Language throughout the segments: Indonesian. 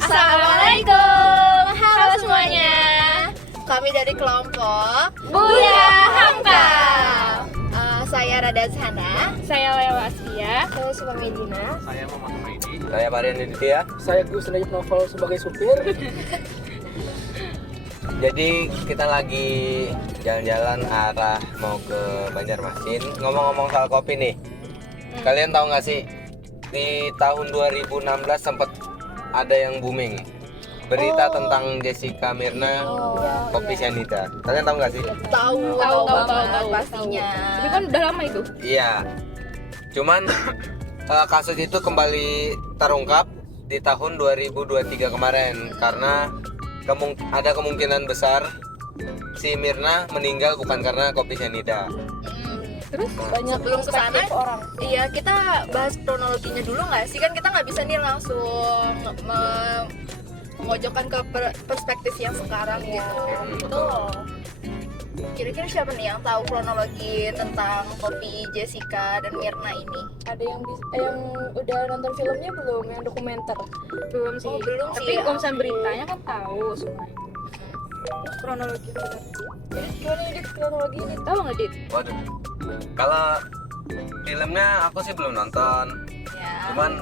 Assalamualaikum, halo semuanya. Kami dari kelompok Buya Hamka. Saya Rada Zhana. Saya Lewa Astia. Saya Supa Medina. Saya Muhammad Maidi. Saya Marian Dintia. Saya Gus Najib Novel sebagai supir. Jadi kita lagi jalan-jalan arah mau ke Banjarmasin. Ngomong-ngomong soal kopi nih, kalian tahu nggak sih di tahun 2016 sempat ada yang booming berita tentang Jessica Mirna kopi cyanida. Kalian tahu nggak sih? Tahu pastinya. Tapi kan udah lama itu. Iya. Cuman kasus itu kembali terungkap di tahun 2023 kemarin karena ada kemungkinan besar si Mirna meninggal bukan karena kopi cyanida. Terus Banyak sebelum kesana orang. Iya, kita bahas kronologinya dulu nggak sih? Kan kita nggak bisa nih langsung memojokkan ke perspektif yang sekarang gitu. Betul. Kira-kira siapa nih yang tahu kronologi tentang kopi Jessica dan Mirna ini? Ada yang udah nonton filmnya belum, yang dokumenter? belum sih. Belum Tapi sih. kalau misalnya beritanya kan tahu semuanya. Kronologi bener. Jadi gimana nih kronologi ini? Tahu nggak Dit? Waduh. Kalau filmnya aku sih belum nonton. Ya. Cuman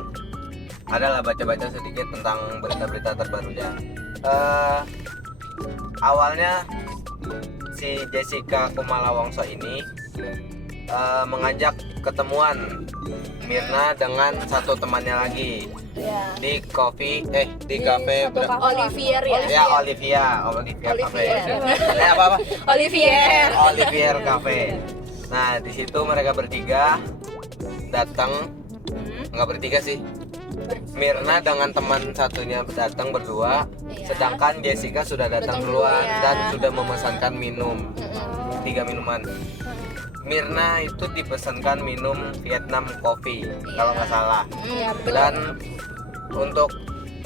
adalah baca-baca sedikit tentang berita-berita terbarunya. Awalnya si Jessica Kumala Wongso ini mengajak ketemuan Mirna dengan satu temannya lagi Ya. di cafe satu kafe. Olivier ya. ya Olivia Cafe. Apa Olivier. Olivier Cafe. Nah di situ mereka bertiga datang, nggak bertiga sih. Mirna dengan teman satunya datang berdua, Iya. sedangkan Jessica sudah datang duluan dulu ya. dan sudah memesankan minum 3 minuman. Mirna itu dipesankan minum Vietnam Coffee kalau nggak salah. Iya, betul. Dan untuk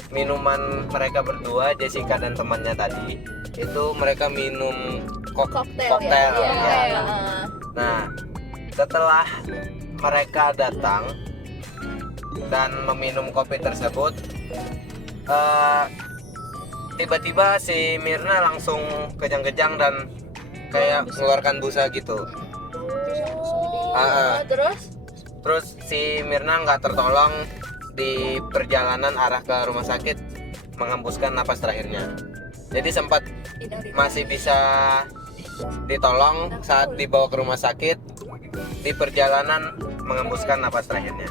minuman mereka berdua, Jessica dan temannya tadi, itu mereka minum Koktail koktail, ya. ya. Iya. Nah, setelah mereka datang dan meminum kopi tersebut, tiba-tiba si Mirna langsung kejang-kejang dan kayak mengeluarkan busa gitu. Terus si Mirna nggak tertolong di perjalanan arah ke rumah sakit menghembuskan napas terakhirnya. Jadi sempat masih bisa ditolong saat dibawa ke rumah sakit, di perjalanan menghembuskan napas terakhirnya.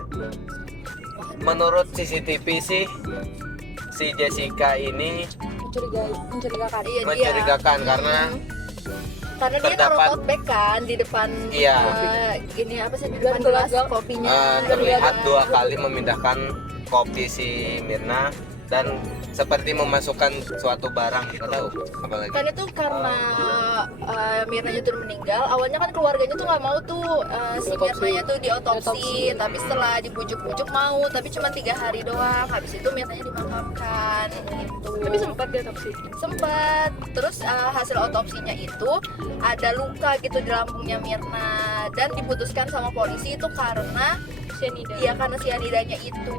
Menurut CCTV sih si Jessica ini Mencurigakan. Iya, mencurigakan karena dia naruh terdapat- tote bag kan di depan Iya. gini apa sih di depan Dan gelas gelas kopinya. terlihat 2 kali memindahkan kopi si Mirna dan seperti memasukkan suatu barang gitu. Tahu apa lagi? Kan itu karena Mirna itu meninggal, awalnya kan keluarganya tuh nggak mau tuh si Mirnanya tuh diotopsi, tapi setelah dibujuk-bujuk mau, tapi cuma 3 hari doang. Habis itu Mirnanya dimakamkan gitu. Tapi sempat diotopsi. Sempat. Terus hasil otopsinya itu ada luka gitu di lambungnya Mirna dan diputuskan sama polisi itu karena Cyanida. ya karena sianidanya itu.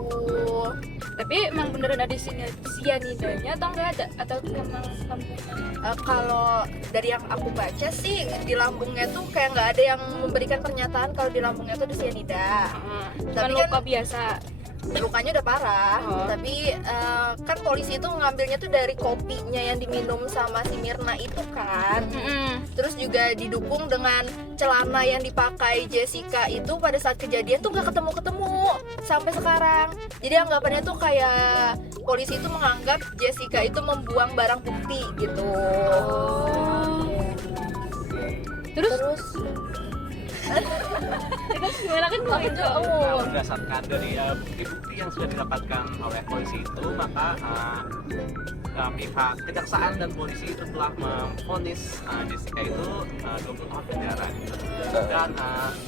Tapi emang beneran ada cyanidanya atau enggak ada? Atau emang lambungnya? Kalau dari yang aku baca sih di lambungnya tuh kayak nggak ada yang memberikan pernyataan kalau di lambungnya tuh ada sianida. Tapi Tapi luka kan biasa. lukanya udah parah. Oh. Tapi kan polisi itu ngambilnya tuh dari kopinya yang diminum sama si Mirna itu kan. Terus juga didukung dengan celana yang dipakai Jessica itu pada saat kejadian tuh nggak ketemu-ketemu sampai sekarang. Jadi anggapannya tuh kayak polisi itu menganggap Jessica itu membuang barang bukti gitu. Terus gimana kan mau itu? Nah, berdasarkan dari bukti-bukti yang sudah didapatkan oleh polisi itu, maka pihak kejaksaan dan polisi itu telah memvonis Jessica itu 20 tahun penjara gitu. Dan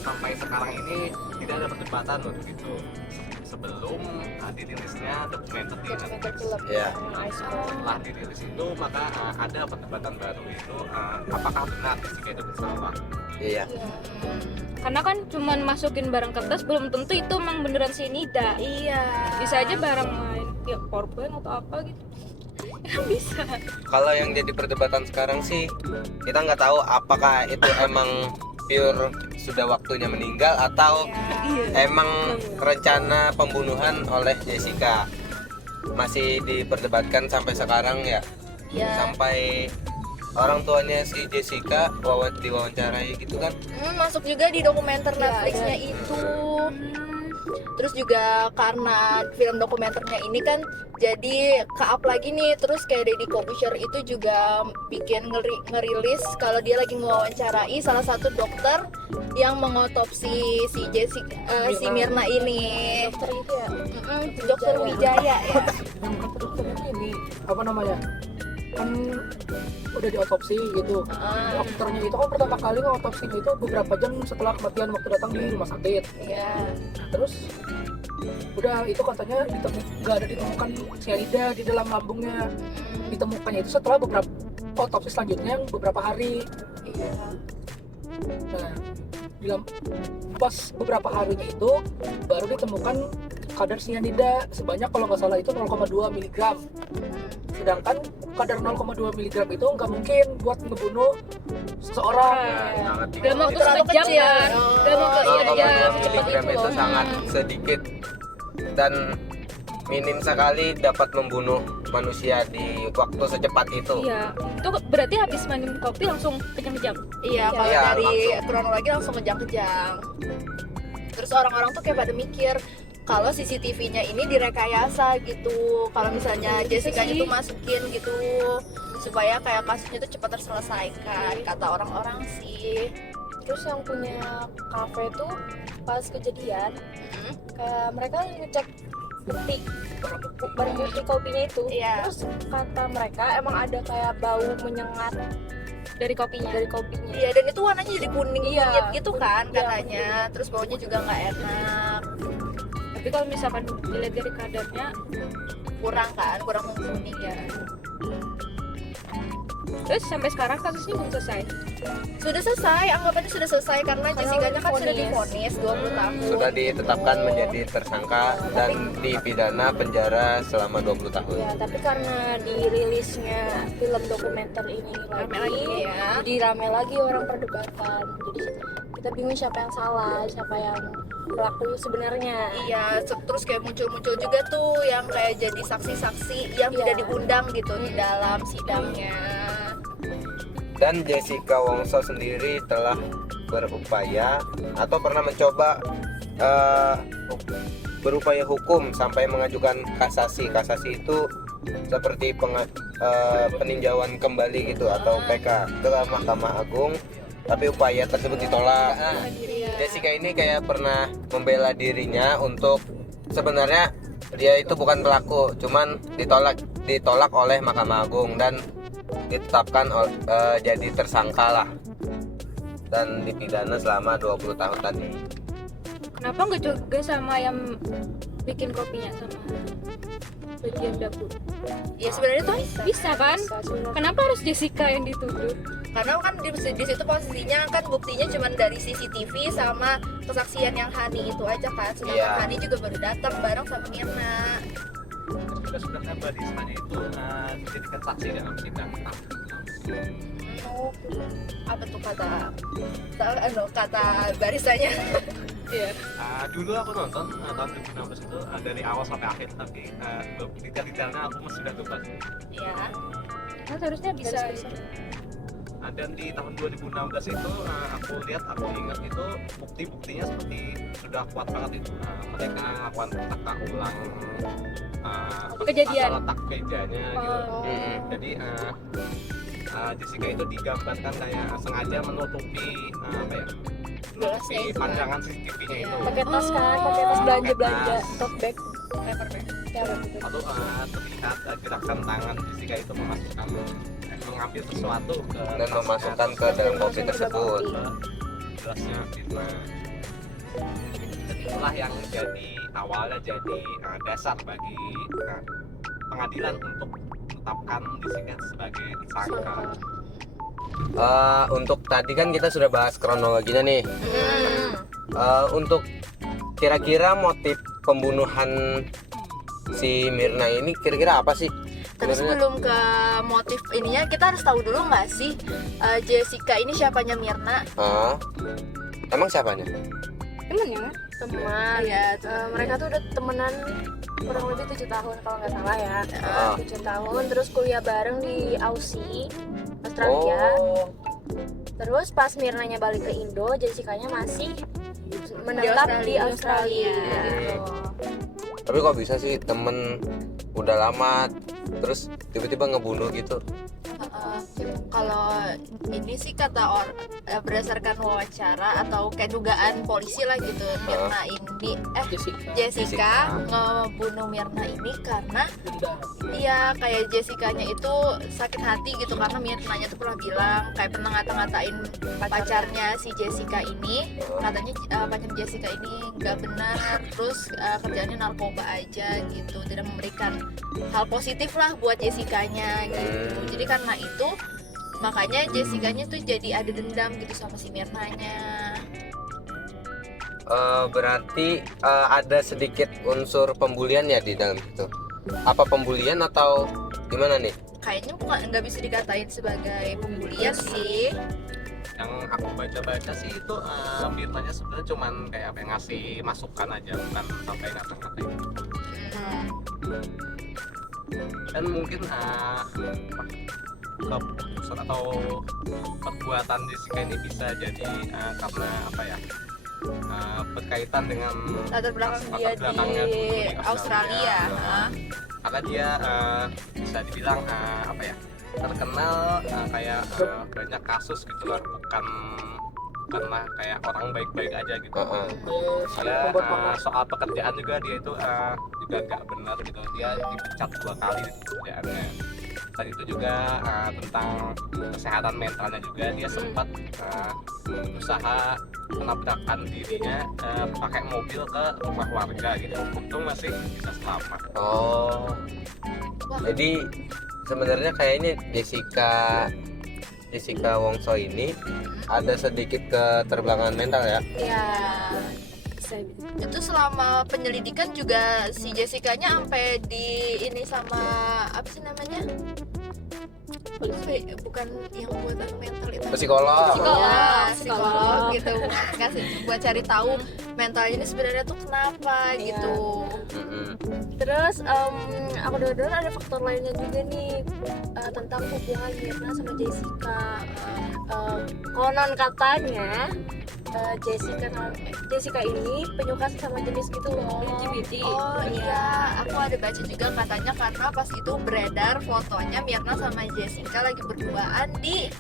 sampai sekarang ini tidak ada perdebatan untuk itu sebelum dirilisnya dokumenter di Netflix. Ya. Setelah dirilis itu maka ada perdebatan baru itu apakah benar Jessica itu bersalah. Iya. Karena kan cuman masukin barang kertas belum tentu itu emang beneran cyanida. Iya. Bisa aja barang lain. pihak korban atau apa gitu. Kan bisa. Kalau yang jadi perdebatan sekarang sih kita nggak tahu apakah itu emang pure sudah waktunya meninggal atau emang rencana pembunuhan oleh Jessica. Masih diperdebatkan sampai sekarang ya. Sampai orang tuanya si Jessica diwawancarai gitu kan. Masuk juga di dokumenter Netflixnya itu. Terus juga karena film dokumenternya ini kan jadi ke-up lagi nih, terus kayak Deddy Corbuzier itu juga bikin ngerilis kalau dia lagi mewawancarai salah satu dokter yang mengotopsi si Jessica, si Mirna ini. Dokter itu ya. Dokter Wijaya ya. Yang kata dokternya ini apa namanya, kan udah diotopsi gitu. Dokternya itu kan pertama kali ngotopsinya itu beberapa jam setelah kematian waktu datang di rumah sakit. Iya. Nah, terus udah itu katanya nggak ada ditemukan cyanida di dalam lambungnya. Ditemukannya itu setelah beberapa otopsi selanjutnya yang beberapa hari. Iya. Nah, pas beberapa harinya itu baru ditemukan kadar cyanida sebanyak kalau nggak salah itu 0,2 mg. Sedangkan kadar 0,2 mg itu nggak mungkin buat ngebunuh seseorang. Dalam waktu Terlalu sekejam kecil. kan. Dalam waktu 0,2 miligram itu sangat sedikit dan minim sekali dapat membunuh manusia di waktu secepat itu. Iya, itu berarti habis minum kopi langsung kejang-kejang. Iya, kalau Iya, dari kronologi langsung kejang-kejang. Terus orang-orang tuh kayak pada mikir kalau CCTV-nya ini direkayasa gitu. Kalau misalnya Jessica itu masukin gitu supaya kayak kasusnya itu cepat terselesaikan, kata orang-orang sih. Terus yang punya kafe tuh pas kejadian kayak mereka ngecek barang bukti kopinya itu. Iya. Terus kata mereka emang ada kayak bau menyengat Dari kopinya. Iya, dan itu warnanya jadi kuning Iya. kunyit gitu kan Iya, katanya. Terus baunya juga nggak enak, Tapi kalau misalkan dilihat dari kadarnya, kurang mumpuni ya. terus sampai sekarang kasusnya belum selesai. Sudah selesai, anggapannya sudah selesai karena Jessica-nya kan sudah divonis 20 tahun. Sudah ditetapkan menjadi tersangka dan dipidana penjara selama 20 tahun. ya, tapi karena dirilisnya film dokumenter ini Rame lagi, lagi ya. jadi rame lagi orang perdebatan. Jadi kita bingung siapa yang salah, siapa yang pelaku sebenarnya. Iya, terus kayak muncul-muncul juga tuh yang kayak jadi saksi-saksi yang tidak diundang gitu di dalam sidangnya. Dan Jessica Wongso sendiri telah berupaya atau pernah mencoba berupaya hukum sampai mengajukan kasasi. Kasasi itu seperti peninjauan kembali gitu atau PK ke Mahkamah Agung, tapi upaya tersebut ditolak. Jessica ini kayak pernah membela dirinya untuk sebenarnya dia itu bukan pelaku, cuman ditolak oleh Mahkamah Agung dan ditetapkan jadi tersangka lah dan dipidana selama 20 tahun tadi. Kenapa nggak juga sama yang bikin kopinya sama bagian dapur? Ya sebenarnya tuh Bisa kan? Bisa, sebenarnya. Kenapa harus Jessica yang dituduh? karena kan di situ posisinya kan buktinya cuma dari CCTV sama kesaksian yang Hani itu aja kan. Sedangkan Iya. Hani juga baru datang bareng sama Mirna. Sebenarnya barisannya itu dijadikan saksi dalam sidang. Apa tuh kata barisannya? Iya. Dulu aku nonton tahun 2016 itu dari awal sampai akhir, tapi detail-detailnya aku masih sudah lupa. Iya. Kan harusnya bisa. Dan di tahun 2016 itu aku ingat itu bukti-buktinya seperti sudah kuat banget itu. Mereka melakukan tata ulang Kejadian. letak mejanya gitu. Jadi Jessica itu digambarkan kayak sengaja menutupi Gelasnya itu kan. pandangan CCTV-nya itu. Pakai tas kan, pakai tas belanja tote bag. Paper bag. Ya, gitu. Lalu terlihat gerakan tangan Jessica itu mengambil sesuatu Dan memasukkan ke dalam kopi tersebut. gelasnya Mirna. Itulah yang awalnya jadi dasar bagi pengadilan untuk menetapkan Jessica sebagai tersangka. Untuk tadi kan kita sudah bahas kronologinya nih. Untuk kira-kira motif pembunuhan si Mirna ini kira-kira apa sih? Tapi sebelum ke motif ininya, kita harus tahu dulu nggak sih Jessica ini siapanya Mirna? Emang siapanya? Temennya? Teman. Iya, Mereka tuh udah temenan kurang lebih 7 tahun kalau nggak salah ya. 7 tahun, terus kuliah bareng di Aussie, Australia. Oh, Terus pas Mirnanya balik ke Indo, Jessica-nya masih menetap di Australia. Gitu. tapi kok bisa sih temen udah lama terus tiba-tiba ngebunuh gitu? Kalau ini sih kata berdasarkan wawancara atau kayak dugaan polisi lah gitu, Mirna ini Jessica ngebunuh Mirna ini karena iya kayak Jessica-nya itu sakit hati gitu karena Mirnanya tuh pernah bilang kayak pernah ngata-ngatain pacarnya si Jessica ini, katanya pacar Jessica ini nggak benar, terus kerjaannya narkoba aja gitu, tidak memberikan hal positif lah buat Jessica-nya gitu. Jadi karena itu makanya Jessica-nya tuh jadi ada dendam gitu sama si Mirnanya. Berarti ada sedikit unsur pembulian ya di dalam itu? Apa pembulian atau gimana nih? Kayaknya bukan, nggak bisa dikatain sebagai pembulian sih. Yang aku baca-baca sih itu Mirnanya sebenarnya cuman kayak apa, ngasih masukan aja, bukan sampai ngata-ngatain. Dan mungkin keputusan atau perbuatan Jessica ini bisa jadi karena apa ya, berkaitan dengan Latar belakang dia belakangnya di dulu Australia. Karena dia bisa dibilang apa ya, terkenal kayak banyak kasus gitu lah, bukan karena kayak orang baik-baik aja gitu. Dia soal pekerjaan juga dia itu juga nggak benar gitu, dia dipecat 2 kali di pekerjaannya. Dan itu juga tentang kesehatan mentalnya juga, dia sempat usaha menabrakan dirinya pakai mobil ke rumah warga gitu, untung masih bisa selamat. Oh, jadi sebenarnya kayaknya Jessica Wongso ini ada sedikit keterbelakangan mental ya? Iya. Itu selama penyelidikan juga si Jessica-nya sampai di ini sama apa sih namanya? Bukan yang buat aku mental itu. Psikolog. Psikolog gitu. Ngasih buat cari tahu mentalnya ini sebenarnya tuh kenapa gitu. Terus aku dengar ada faktor lainnya juga nih tentang hubungan Mirna sama Jessica. Konon katanya Jessica ini penyuka sesama jenis gitu loh. LGBT. Oh iya, aku ada baca juga katanya karena pas itu beredar fotonya Mirna sama Jessica lagi berduaan di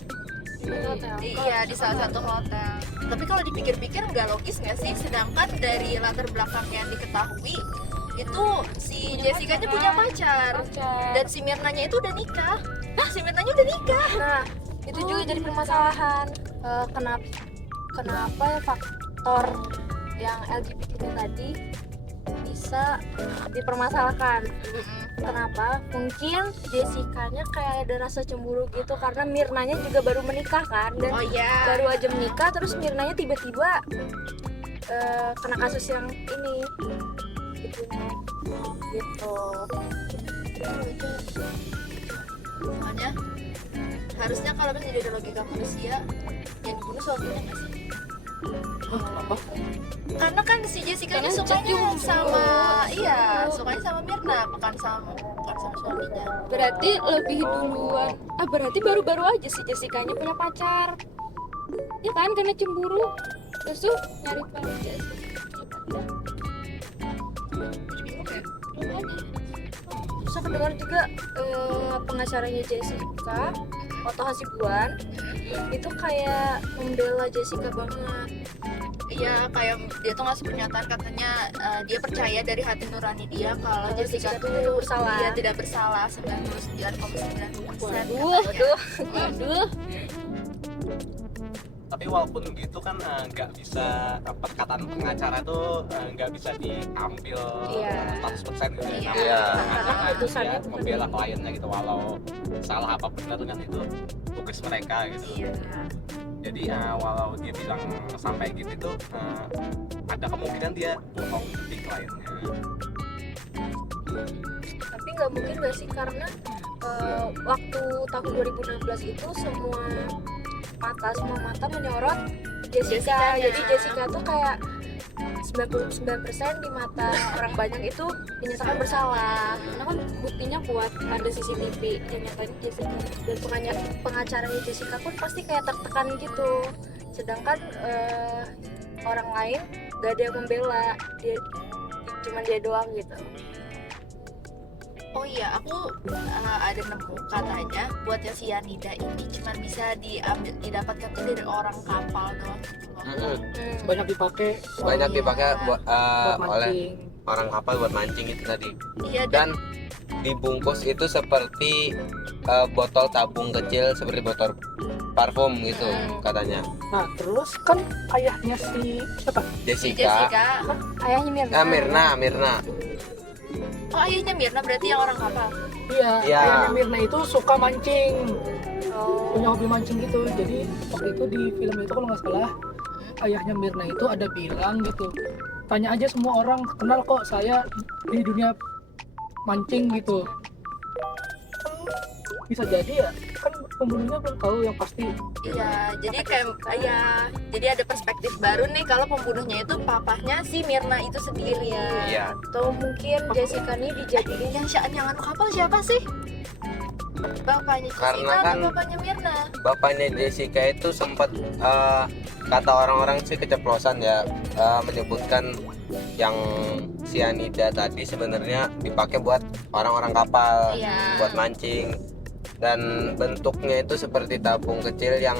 di salah satu hotel. Tapi kalau dipikir-pikir nggak logis nggak sih? Sedangkan dari latar belakang yang diketahui itu si Jessica-nya punya pacar dan si Mirnanya itu udah nikah. Si Mirnanya udah nikah. Nah, itu juga jadi permasalahan. Kenapa faktor yang LGBT tadi bisa dipermasalahkan? Kenapa? Mungkin Jessica-nya kayak ada rasa cemburu gitu karena Mirnanya juga baru menikah kan, dan baru aja menikah, terus Mirnanya tiba-tiba kena kasus yang ini gitu. Soalnya harusnya kalau misalnya ada logika manusia yang dibunuh suaminya nggak sih? Karena kan si Jessica-nya sukanya sama sukanya sama Mirna, bukan sama suaminya. Berarti lebih duluan. Berarti baru-baru aja si Jessica-nya punya pacar. Ya kan, karena cemburu. Terus tuh nyari pacar. Terus aku dengar juga pengacaranya Jessica, Otto Hasibuan, itu kayak membela Jessica banget. Iya, kayak dia tuh ngasih pernyataan katanya dia percaya dari hati nurani dia kalau Jessica tuh bersalah. dia tidak bersalah 99,9%. Waduh. Tapi walaupun gitu kan nggak bisa, perkataan pengacara tuh nggak bisa diambil 100% gitu ya. Karena keputusannya dia membela kliennya gitu, walau salah apa benar kan itu tugas mereka gitu. Jadi walau dia bilang sampai gitu itu ada kemungkinan dia bohong di kliennya. Tapi nggak mungkin nggak sih, karena waktu tahun 2016 itu semua mata menyorot Jessica. Jadi Jessica tuh kayak 99% di mata orang banyak itu dinyatakan bersalah. Karena kan buktinya kuat, ada CCTV yang nyatain Jessica. Dan pengacaranya Jessica pun pasti kayak tertekan gitu. Sedangkan orang lain gak ada yang membela, cuman dia doang gitu. Oh iya, aku ada nemu katanya buat yang cyanida ini cuma bisa didapatkan tuh dari orang kapal doang gitu loh. Banyak dipakai buat buat oleh mancing. orang kapal buat mancing itu tadi. Iya, Dan dibungkus itu seperti botol tabung kecil, seperti botol parfum gitu katanya. Nah terus kan ayahnya si siapa? Jessica. Ayahnya Mirna. Oh, ayahnya Mirna berarti yang orang kapal. Iya, Iya. ayahnya Mirna itu suka mancing, Oh. punya hobi mancing gitu. Jadi waktu itu di film itu kalau nggak salah, ayahnya Mirna itu ada bilang gitu, tanya aja semua orang, kenal kok saya di dunia mancing gitu. Bisa jadi ya, kan pembunuhnya belum tahu yang pasti. Iya, jadi kayak jadi ada perspektif baru nih kalau pembunuhnya itu papahnya si Mirna itu sendiri. Iya. Atau mungkin Jessica ini dijadiin Yang anu kapal siapa sih? Bapaknya Jessica Karena atau kan- bapaknya Mirna? Bapaknya Jessica itu sempat kata orang-orang sih keceplosan ya, menyebutkan yang cyanida tadi sebenarnya dipakai buat orang-orang kapal, Iya. buat mancing, dan bentuknya itu seperti tabung kecil yang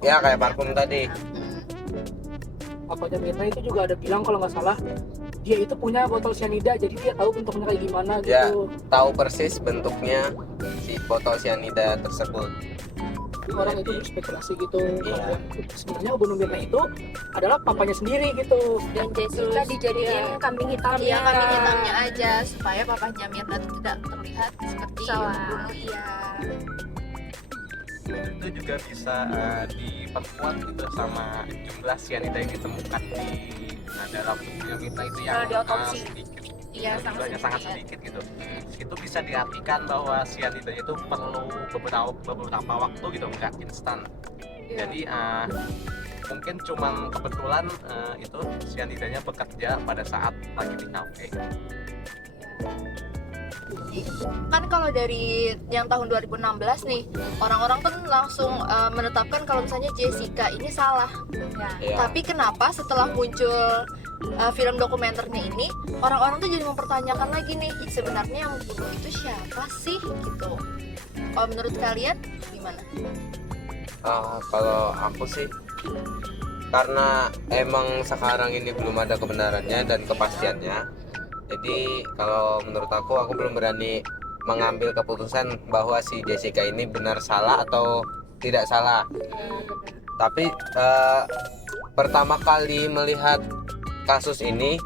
kayak parfum tadi. Bapaknya Mirna itu juga ada bilang kalau nggak salah, dia itu punya botol cyanida, jadi dia tahu bentuknya kayak gimana Ya. gitu. Tahu persis bentuknya si botol cyanida tersebut. Orang itu berspekulasi gitu. Iya. Sebenarnya bunuh Mirna itu adalah papanya sendiri gitu. dan Jessica dijadiin kambing hitamnya. Iya, kambing hitamnya aja supaya papahnya Mirna itu tidak terlihat seperti Salah. pembunuh. Iya. Itu juga bisa diperkuat gitu sama jumlah cyanida yang ditemukan di dalam tubuhnya Mirna itu yang Kalau diotopsi. sedikit. Iya, sangat Jumlahnya sangat sedikit gitu. Itu bisa diartikan bahwa cyanida itu perlu beberapa waktu gitu, nggak instan. Jadi mungkin cuman kebetulan itu cyanidanya bekerja pada saat lagi di kafe. Kan kalau dari yang tahun 2016 nih, orang-orang kan langsung menetapkan kalau misalnya Jessica ini salah. Ya. Tapi kenapa setelah muncul film dokumenternya ini, orang-orang tuh jadi mempertanyakan lagi nih, sebenarnya yang membunuh itu siapa sih gitu. Kalau menurut kalian gimana? Kalau aku sih, karena emang sekarang ini belum ada kebenarannya dan kepastiannya, jadi kalau menurut aku belum berani mengambil keputusan bahwa si Jessica ini benar salah atau tidak salah. Tapi pertama kali melihat kasus ini,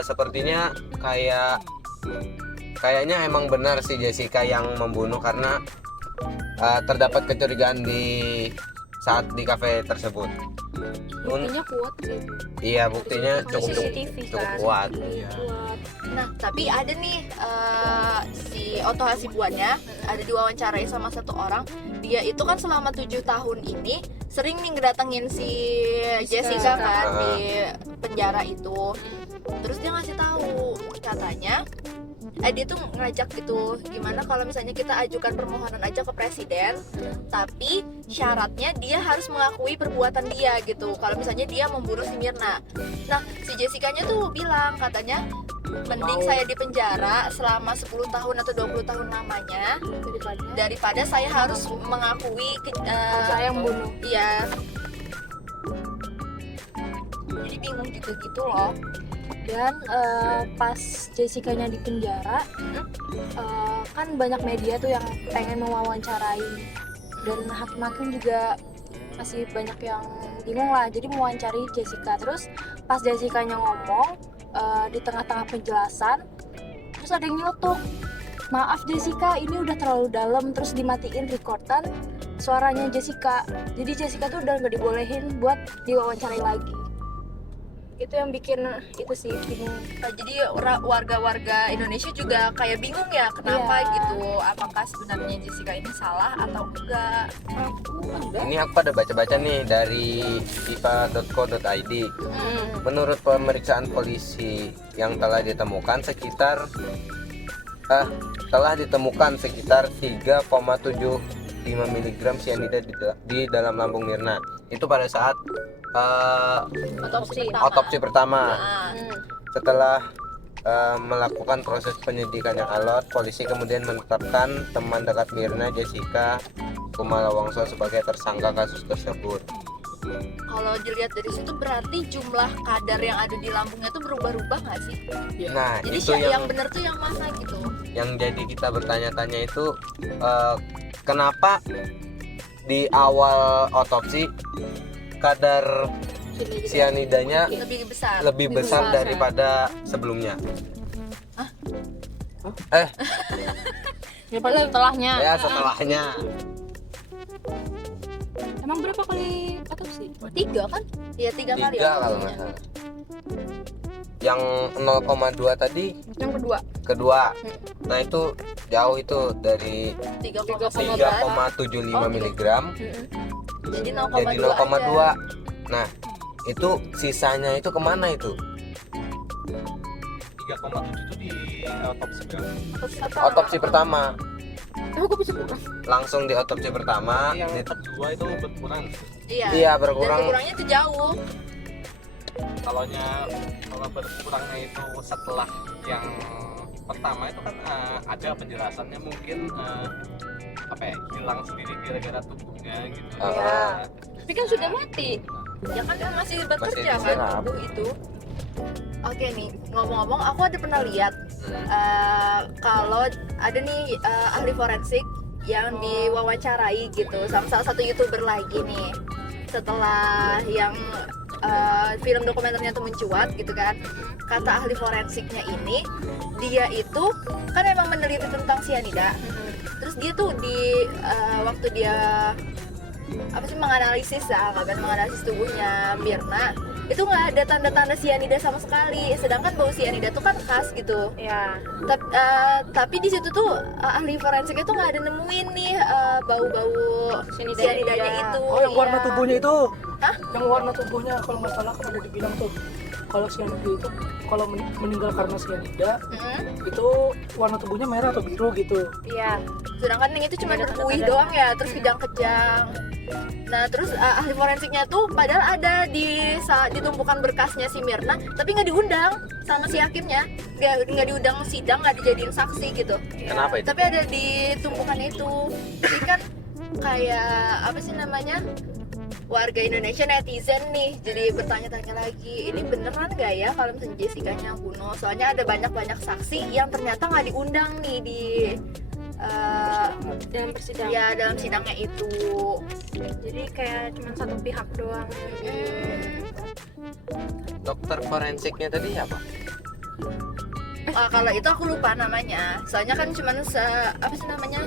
sepertinya kayaknya emang benar si Jessica yang membunuh, karena terdapat kecurigaan di saat di kafe tersebut. Buktinya kuat sih. Iya, buktinya cukup CCTV cukup kan. kuat. Kuat. Nah, tapi ada nih si Oto Hasibuannya ada diwawancarai sama satu orang. Dia itu kan selama 7 tahun ini sering nih ngedatengin si Jessica kan di penjara itu. Terus dia ngasih tahu katanya dia tuh ngajak gitu, gimana kalau misalnya kita ajukan permohonan aja ke presiden, tapi syaratnya dia harus mengakui perbuatan dia gitu, kalau misalnya dia membunuh si Mirna. Nah, si Jessica-nya tuh bilang katanya mending saya di penjara selama 10 tahun atau 20 tahun lamanya daripada saya harus mengakui Saya yang bunuh. iya. Jadi bingung gitu loh. Dan pas Jessica-nya di penjara, kan banyak media tuh yang pengen mewawancarai, dan hakim-hakim juga masih banyak yang bingung lah, jadi mewawancari Jessica. Terus pas Jessica-nya ngomong di tengah-tengah penjelasan, terus ada yang nyelotok, maaf Jessica, ini udah terlalu dalam, terus dimatiin recordan suaranya Jessica. Jadi Jessica tuh udah nggak dibolehin buat diwawancarai lagi. itu yang bikin itu sih bingung. Nah, jadi warga-warga Indonesia juga kayak bingung ya kenapa Iya. gitu, apakah sebenarnya Jessica ini salah atau enggak. Ini aku pada baca-baca nih dari ipa.co.id. Menurut pemeriksaan polisi yang telah ditemukan sekitar 3,75 mg cyanida di dalam lambung Mirna. Itu pada saat otopsi pertama. Nah, Setelah melakukan proses penyidikan yang alot, polisi kemudian menetapkan teman dekat Mirna, Jessica Kumala Wongso, sebagai tersangka kasus tersebut. kalau dilihat dari situ berarti jumlah kadar yang ada di lambungnya tuh berubah-ubah nggak sih? Nah, Jadi itu yang bener tuh yang mana gitu? yang jadi kita bertanya-tanya itu kenapa di awal otopsi kadar cyanidanya Lebih besar. lebih besar daripada sebelumnya. Daripada setelahnya. Ya, setelahnya. Emang berapa kali otopsi? 3 kan? Iya 3 kali. 3 kalau nggak salah. Yang 0,2 tadi Yang kedua. kedua. Nah, itu jauh itu dari 3,75 mg Jadi 0,2 jadi 0,2. Nah, itu sisanya itu kemana itu? 3,7 itu di otopsi berapa? Otopsi pertama. Oh, kok bisa kurang? Langsung di otopsi pertama. Yang kedua itu berkurang. Iya. Iya, Dan berkurang. berkurangnya itu jauh. Kalau berkurangnya itu setelah yang pertama itu kan ada penjelasannya, mungkin hilang sendiri gara-gara tubuhnya gitu. Iya. Tapi kan sudah mati. Ya kan dia masih bekerja kan diserap. tubuh itu. Oke nih, ngomong-ngomong aku ada pernah lihat kalau ada nih ahli forensik yang diwawancarai gitu sama salah satu YouTuber lagi nih. Setelah yang film dokumenternya tuh mencuat gitu kan, kata ahli forensiknya ini, dia itu kan emang meneliti tentang cyanida. Terus dia tuh di waktu dia menganalisis tubuhnya Mirna, itu nggak ada tanda-tanda cyanida sama sekali, sedangkan bau cyanida tuh kan khas gitu. Ya. Tapi di situ tuh ahli forensik itu nggak ada nemuin nih bau-bau cyanidanya itu. Oh, yang warna Iya. tubuhnya itu. Hah? Yang warna tubuhnya kalau nggak salah kan ada dibilang tuh, kalau cyanida itu kalau meninggal karena cyanida Mm-mm. itu warna tubuhnya merah atau biru gitu. Iya. Sedangkan yang itu cuma Ada berkuih tanda-tanda. doang ya, terus kejang-kejang. Nah terus ahli forensiknya tuh padahal ada di tumpukan berkasnya si Mirna, tapi nggak diundang sama si hakimnya, nggak diundang sidang, nggak dijadiin saksi gitu. Kenapa itu? Tapi ada di tumpukan itu. Jadi kan kayak warga Indonesia netizen nih jadi bertanya-tanya lagi, ini beneran nggak ya kalau misalnya Jessica-nya yang bunuh? Soalnya ada banyak saksi yang ternyata nggak diundang nih di Dalam persidangan. ya dalam sidangnya itu. Jadi kayak cuma satu pihak doang. Dokter forensiknya tadi apa? Kalau itu aku lupa namanya, soalnya kan cuman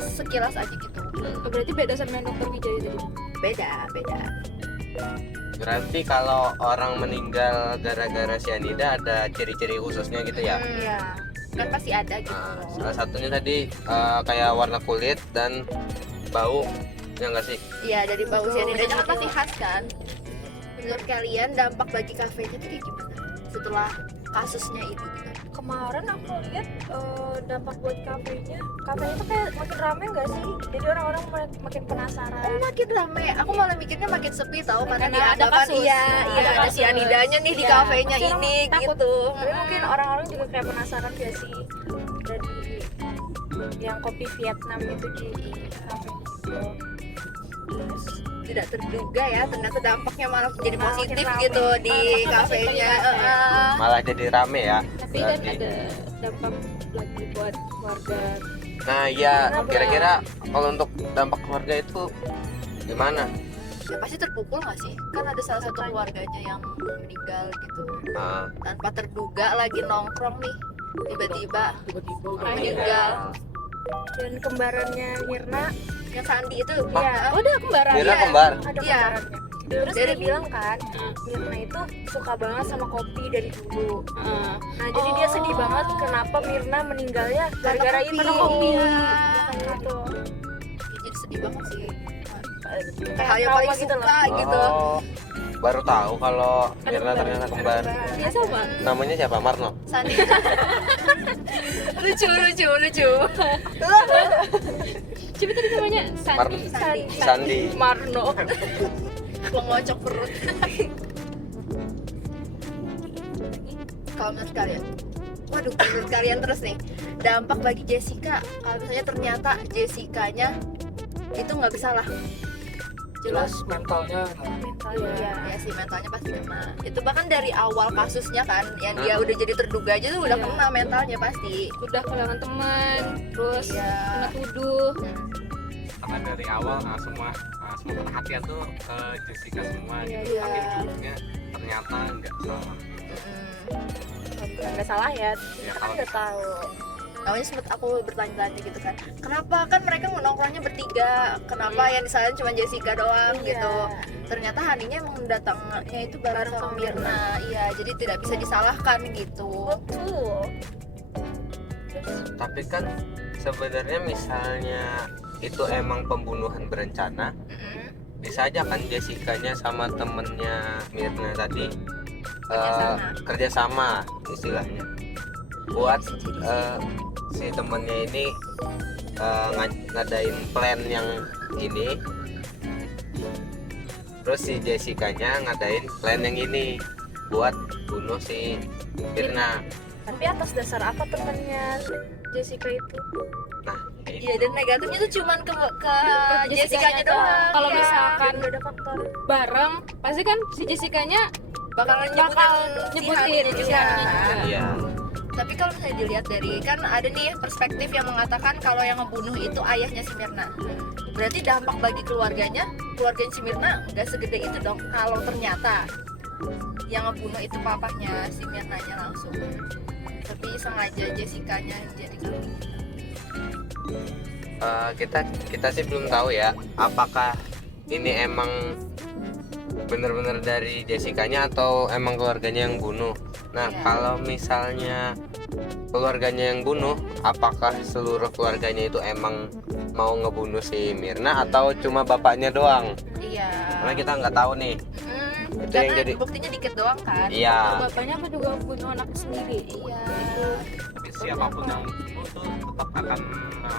sekilas aja gitu. Oh, berarti beda sama yang dokter Wijaya tadi. Beda. Berarti kalau orang meninggal gara-gara cyanida ada ciri-ciri khususnya gitu ya? Iya. Kan pasti ada gitu. Salah satunya tadi kayak warna kulit dan bau, ya nggak sih? Iya, dari bau cyanidanya kan pasti khas kan. Menurut kalian dampak bagi kafenya itu kayak gimana setelah kasusnya itu gitu? Kemarin aku lihat dampak buat kafenya tuh kayak makin rame nggak sih? Jadi orang-orang makin penasaran. Oh, makin rame. Aku malah mikirnya makin sepi tahu karena Karena ada diadakan kasus. ada kasus. cyanidanya nih di Iya, kafenya pasti orang ini takut. gitu. Tapi mungkin orang-orang juga kayak penasaran gak sih dari yang kopi Vietnam itu di kafe gitu. Terus tidak terduga ya ternyata dampaknya malah jadi Malah positif makin rame. gitu di Makin kafenya. positif. Malah jadi rame ya. Tapi kan ada dampak lagi buat warga. Nah ya, kira-kira kalau untuk dampak keluarga itu gimana? Ya pasti terpukul nggak sih? Kan ada salah satu keluarganya yang meninggal gitu tanpa terduga, lagi nongkrong nih tiba-tiba Tiba-tiba udah meninggal. Dan kembarannya Mirna Yang Sandi itu ya Oh, udah kembaran. Mirna Iya. kembar. ada Iya. kembarannya. Terus Dari- dia bilang kan, Mirna itu suka banget sama kopi dari dulu. Nah, jadi dia sedih banget kenapa Mirna meninggalnya gara-gara itu. Karena kopi. Iya, Iya. kayak gitu. Ya, jadi sedih banget sih. Kayak Hal yang trauma paling gitu suka loh. gitu. Oh, baru tahu kalau Mirna ternyata kembar. Iya sama. Namanya siapa? Marno? Sandi. Lucu. Coba tadi namanya Sandi. Sandi. Marno. Mengocok perut. Kalau menurut kalian, waduh, menurut kalian terus nih, dampak bagi Jessica kalau misalnya ternyata Jessicanya itu nggak bersalah. Jelas mentalnya. Iya, ya sih mentalnya pasti kena. Itu bahkan dari awal kasusnya kan, yang dia udah jadi terduga aja tuh udah Iya. kena mentalnya pasti. Udah kehilangan teman, terus Iya. kena tuduh. Karena dari awal semua perhatian tuh ke Jessica semua gitu. Iya. Tapi ujungnya ternyata nggak salah. Bukan nggak salah ya, Ya, kita kan kalau nggak tahu. Namanya sempet aku bertanya-tanya gitu kan, kenapa kan mereka nongkrongnya bertiga, kenapa yang disalahin cuma Jessica doang Iya. gitu. Ternyata Haninya emang datangnya itu bareng sama Mirna. Iya, jadi tidak bisa disalahkan gitu. Betul. Tapi kan sebenarnya misalnya itu emang pembunuhan berencana, bisa aja kan Jessicanya sama temennya Mirna tadi kerjasama istilahnya buat si temennya ini ngadain plan yang ini, terus si Jessicanya ngadain plan yang ini buat bunuh si Mirna. Tapi atas dasar apa temannya Jessica itu? Nah, Iya, dan negatifnya tuh cuman ke Jessicanya Jessicanya doang. Kalau Iya. misalkan Udah ada faktor. bareng, pasti kan si Jessicanya bakalan bakal si nyebutin Haninya si juga. Haninya juga. iya. Tapi kalau misalnya dilihat dari, kan ada nih perspektif yang mengatakan kalau yang ngebunuh itu ayahnya si Mirna. Berarti dampak bagi keluarganya si Mirna nggak segede itu dong. Kalau ternyata yang ngebunuh itu papahnya si Mirnanya langsung, tapi sengaja Jessicanya jadi kambing. Kita sih belum tahu ya apakah ini emang bener-bener dari Jessicanya atau emang keluarganya yang bunuh. Nah, Iya. kalau misalnya keluarganya yang bunuh, apakah seluruh keluarganya itu emang mau ngebunuh si Mirna atau cuma bapaknya doang? Iya. Karena kita nggak tahu nih. Itu yang Karena jadi- buktinya dikit doang kan. Iya. Bapaknya kan juga bunuh anak sendiri. Iya. Tapi siapapun yang memukul tuh tetap akan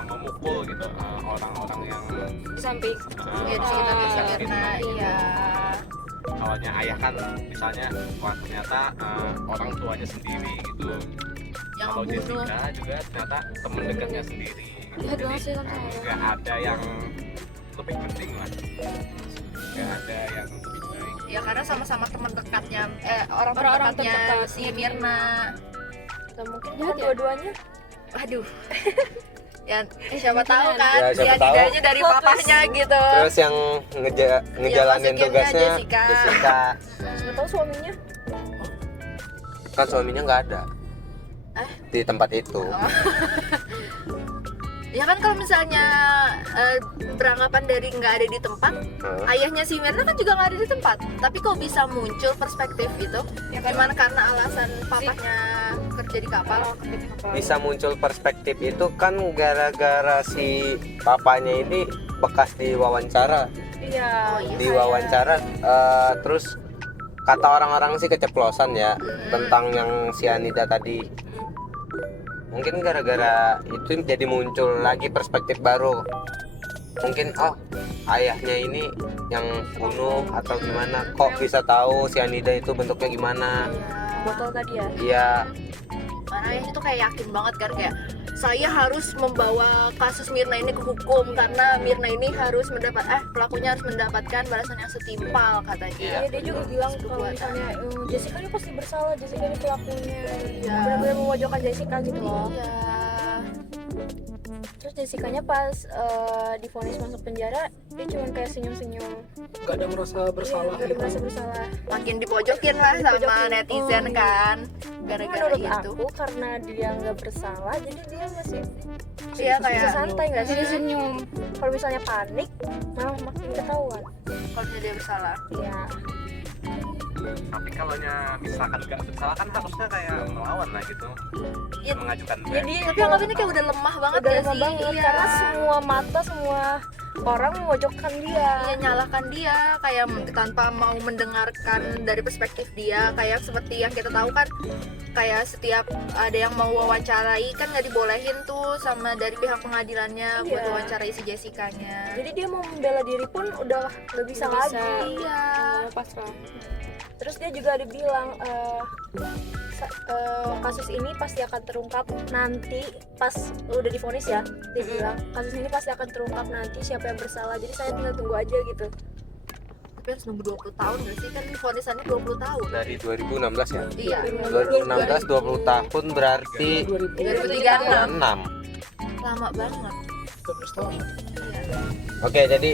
memukul gitu orang-orang yang Di samping. Iya, di sekitarnya si Iya. Mirna. Iya. awalnya ayah kan misalnya wah ternyata orang tuanya sendiri gitu. Yang Kalau ngebunuh. Jessica juga ternyata temen dekatnya sendiri. Jahat banget sih kan. Nggak ada yang lebih penting lah. Nggak ada yang lebih baik. Ya karena sama-sama teman dekatnya orang Orang-orang terdekatnya terdekat. si Mirna. Atau mungkin Jahat ya? dua-duanya Aduh. Ya siapa tahu kan Ya, siapa tahu. idenya dari papahnya gitu. Terus yang ngejalanin masukinnya tugasnya Jessica. Jessica. siapa tahu suaminya Kan suaminya nggak ada di tempat itu. Ya kan kalau misalnya beranggapan dari nggak ada di tempat, ayahnya si Mirna kan juga nggak ada di tempat. Tapi kok bisa muncul perspektif itu? Ya kan gimana karena alasan papahnya kerja di kapal? Bisa muncul perspektif itu kan gara-gara si papanya ini bekas diwawancara. iya Oh, iya. Diwawancara terus kata orang-orang sih keceplosan ya tentang yang cyanida tadi. Mungkin gara-gara itu jadi muncul lagi perspektif baru. Mungkin oh ayahnya ini yang bunuh atau gimana, kok bisa tahu cyanida itu bentuknya gimana. botol tadi ya Iya. Karena ayahnya tuh kayak yakin banget kan, kayak saya harus membawa kasus Mirna ini ke hukum karena Mirna ini harus pelakunya harus mendapatkan balasan yang setimpal katanya. Iya. dia juga bilang kalau Perbuatan. misalnya Jessica ini pasti bersalah, Jessica ini pelakunya, Iya. benar-benar memojokkan Jessica gitu loh. Iya. Terus Jessica-nya pas divonis masuk penjara, dia cuma kayak senyum-senyum, Nggak ada merasa bersalah. nggak ada merasa bersalah. Makin dipojokin lah sama Dipojokin. netizen kan, gara-gara Menurut itu. aku karena dia nggak bersalah, jadi dia masih Iya bisa kayak santai nggak sih? Jadi senyum. Kalau misalnya panik, malah makin ketahuan. kalau dia bersalah. Iya. Tapi kalau misalkan nggak bersalah kan harusnya kayak melawan lah gitu, Iya. mengajukan Jadi Tapi anggapnya kayak udah lemah banget udah ya lama sih. banget Iya. karena semua mata semua orang memojokkan dia. Iya, nyalakan dia kayak tanpa mau mendengarkan dari perspektif dia, kayak seperti yang kita tahu kan, kayak setiap ada yang mau wawancarai kan nggak dibolehin tuh sama dari pihak pengadilannya buat Iya. wawancarai si Jessica-nya. Jadi dia mau membela diri pun udah nggak bisa Nggak lagi. bisa. Iya. Pasrah. Terus dia juga ada bilang kasus ini pasti akan terungkap nanti pas udah divonis ya. Dia bilang kasus ini pasti akan terungkap nanti siapa yang bersalah. Jadi saya tinggal tunggu aja gitu. Tapi harus nunggu 20 tahun nggak sih, kan vonisannya 20 tahun. Dari 2016 ya. Iya. 2016 20 tahun berarti 2036. 6. Lama banget. 12 tahun. Iya. Oke, jadi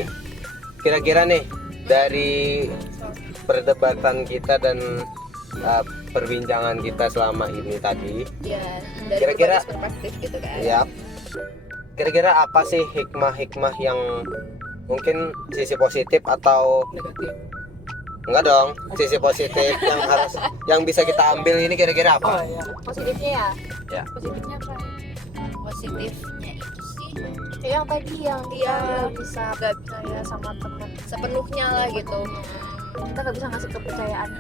kira-kira nih dari perdebatan kita dan perbincangan kita selama ini tadi, Iya, dari Kira-kira- berbagai perspektif gitu kan. ya, kira-kira apa sih hikmah-hikmah yang mungkin sisi positif atau Negatif. enggak dong, sisi positif yang bisa kita ambil ini kira-kira Oh apa? iya. Positifnya ya. Ya. Positifnya apa? Positifnya itu sih Yang tadi yang kita Iya. nggak bisa percaya sama teman. sepenuhnya lah gitu. Kita nggak bisa ngasih kepercayaan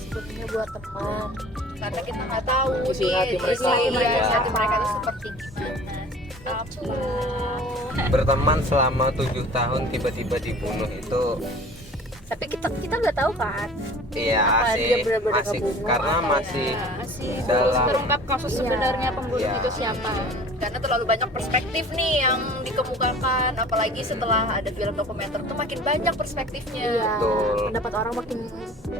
sepenuhnya buat teman. Karena kita nggak tahu Isi hati mereka. isi hati Iya. mereka itu seperti gimana. Apa? Berteman selama 7 tahun tiba-tiba dibunuh itu Tapi kita nggak tahu kan. iya Apa sih dia benar-benar masih ngebunuh karena atau masih Masih dalam Terungkap kasus Iya. sebenarnya pembunuh Iya. itu siapa. karena terlalu banyak perspektif nih yang dikemukakan, apalagi setelah ada film dokumenter tuh makin banyak perspektifnya. Iya. Betul. Pendapat orang makin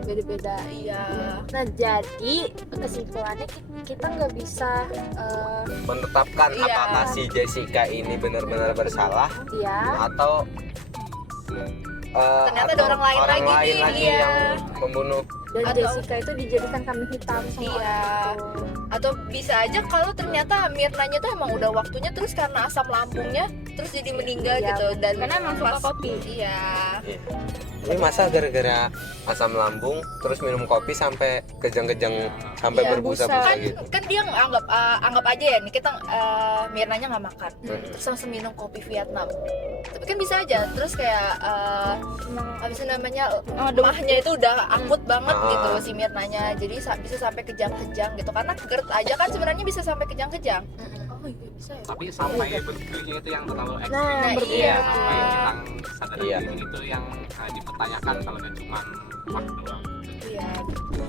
beda-beda. Iya. Nah jadi kesimpulannya kita nggak bisa menetapkan Iya. apakah si Jessica ini benar-benar bersalah ya atau Ternyata ada atau orang lain lagi nih, iya. yang membunuh. dan Atau- Jessica itu dijadikan kambing hitam sama Iya. orang itu. Atau bisa aja kalau ternyata Mirnanya tuh emang udah waktunya, terus karena asam lambungnya terus jadi meninggal Iya. gitu, dan Karena emang suka pas- kopi. Iya. Ini masa gara-gara asam lambung terus minum kopi sampai kejang-kejang sampai Iya, berbusa-busa kan gitu. kan dia anggap aja ya nih kita Mirnanya nggak makan terus langsung minum kopi Vietnam, tapi kan bisa aja terus kayak apa sih namanya lemahnya itu udah akut banget Ah. gitu si Mirnanya, jadi bisa sampai kejang-kejang gitu, karena GERD aja kan sebenarnya bisa sampai kejang-kejang. Oh iya bisa ya. Tapi sampai berpikirnya itu yang terlalu ekstrim. Nah, iya. Sampai hilang sadar Iya. diri itu yang dipertanyakan kalau dia cuma waktu doang. Iya betul.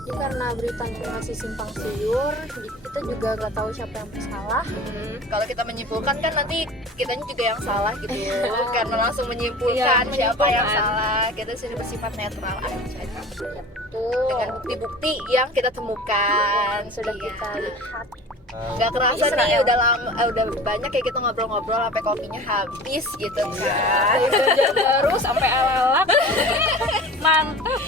Jadi karena beritanya masih simpang siur, jadi kita juga nggak tahu siapa yang bersalah. Kalau kita menyimpulkan kan nanti kitanya juga yang salah gitu, karena langsung menyimpulkan Iya, siapa yang menyimpulkan. salah. Kita sini bersifat netral aja Tuh. dengan bukti-bukti yang kita temukan. Sudah Iya. kita lihat. Nggak kerasa nih Israel. udah lama, udah banyak ya kita ngobrol-ngobrol sampai kopinya habis gitu kan. Terus sampai alalak. Mantap.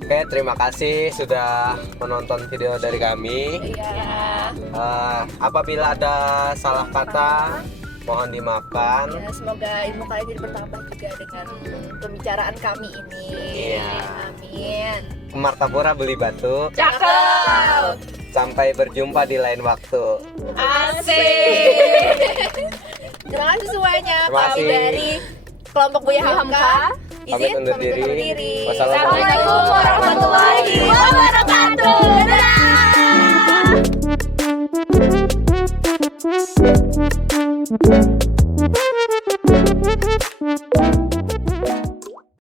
Oke, terima kasih sudah menonton video dari kami. Iya. Apabila ada salah kata mohon dimaafkan. Ya, semoga ilmu kalian jadi bertambah juga dengan pembicaraan kami ini. Iya. Amin. Ke Martapura beli batu. Cakep. Sampai berjumpa di lain waktu. Asik. Terima kasih semuanya. Terima Kami kasih. dari kelompok Buya Hamka. Pamit undur diri. Wassalamualaikum warahmatullahi wabarakatuh. Dadah.